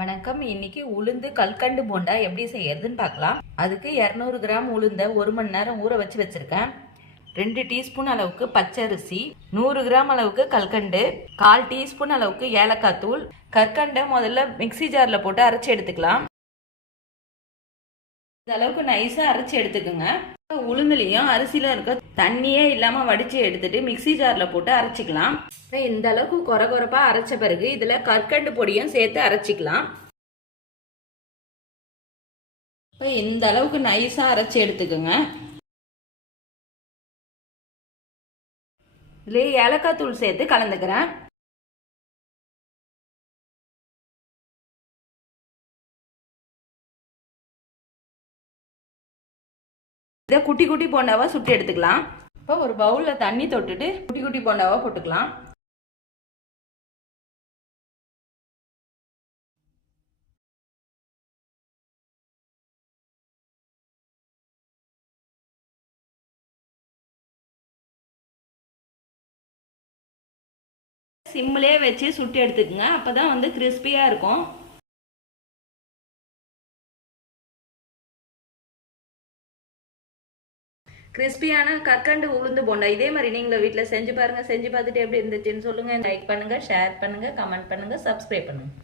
வணக்கம். இன்னைக்கு உளுந்து கல்கண்டு போண்டா எப்படி செய்யறதுன்னு பார்க்கலாம். அதுக்கு இரநூறு கிராம் உளுந்த ஒரு மணி நேரம் ஊற வச்சு வச்சிருக்கேன். ரெண்டு டீஸ்பூன் அளவுக்கு பச்சரிசி நூறு கிராம் அளவுக்கு கல்கண்டு கால் டீஸ்பூன் அளவுக்கு ஏலக்காய் தூள். கற்கண்டை முதல்ல மிக்ஸி ஜாரில் போட்டு அரைச்சி எடுத்துக்கலாம். இந்த அளவுக்கு நைஸாக அரைச்சி எடுத்துக்கோங்க. உளுந்துலையும் அரிசியில் இருக்க தண்ணியே இல்லாமல் வடித்து எடுத்துட்டு மிக்ஸி ஜாரில் போட்டு அரைச்சிக்கலாம். இந்த அளவுக்கு குறை குறைப்பாக அரைச்ச பிறகு இதில் கற்கண்டு பொடியும் சேர்த்து அரைச்சிக்கலாம். இப்போ இந்த அளவுக்கு நைஸாக அரைச்சி எடுத்துக்கோங்க. இதுலேயே ஏலக்காய் தூள் சேர்த்து கலந்துக்கிறேன். இதை குட்டி குட்டி போண்டாவா சுட்டு எடுத்துக்கலாம். இப்போ ஒரு பவுலில் தண்ணி தொட்டுட்டு குட்டி குட்டி போண்டாவா போட்டுக்கலாம். சிம்மிலே வச்சு சுட்டு எடுத்துக்கோங்க. அப்போ தான் வந்து கிறிஸ்பியாக இருக்கும். கிறிஸ்பியான கற்கண்டு உளுந்து போண்டா. இதே மாதிரி நீங்களும் வீட்டில் செஞ்சு பாருங்கள் செஞ்சு பார்த்துட்டு எப்படி இருந்துச்சுன்னு சொல்லுங்கள் லைக் பண்ணுங்கள் ஷேர் பண்ணுங்கள் கமெண்ட் பண்ணுங்கள் சப்ஸ்கிரைப் பண்ணுங்கள்